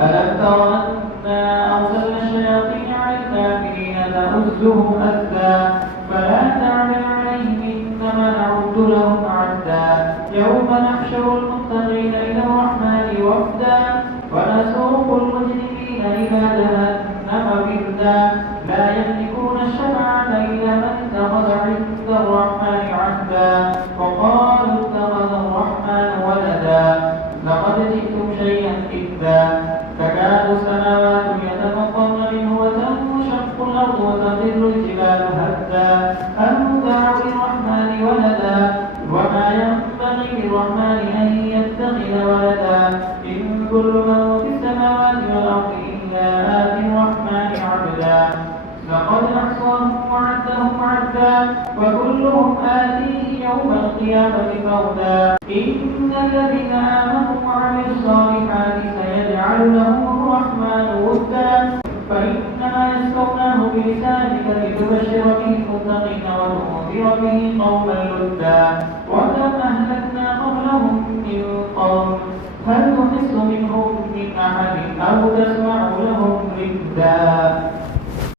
ألم تر أنا أرسلنا الشياطين على الكافرين تؤزهم أزا فلا تعجل عليهم إنما نعد لهم عدا يوم نحشر المتقين إلى الرحمن وفدا ونسوق المجرمين إلى جهنم وردا لا يملكون الشفاعة إلا من اتخذ عند الرحمن عهدا وقالوا اتخذ الرحمن ولدا لقد جئتم شيئا إدا تكاد السماوات يتفطرن منه وتنشق الأرض وتخر الجبال هدا أن دعوا للرحمن ولدا وما ينبغي للرحمن أن يتخذ ولدا إن كل من في السماوات والأرض إلا آتي الرحمن عبدا لقد أحصاهم وعدهم عدا وكلهم آتيه يوم القيامة فردا إن الذين آمنوا وعملوا الصالحات سيجعل لهم الرحمن ودا فإنما يسرناه بلسانك لتبشر به المتقين وتنذر به قوما لدا وكم أهلكنا قبلهم من قرن هل تحس منهم من أحد أو تسمع لهم ردا.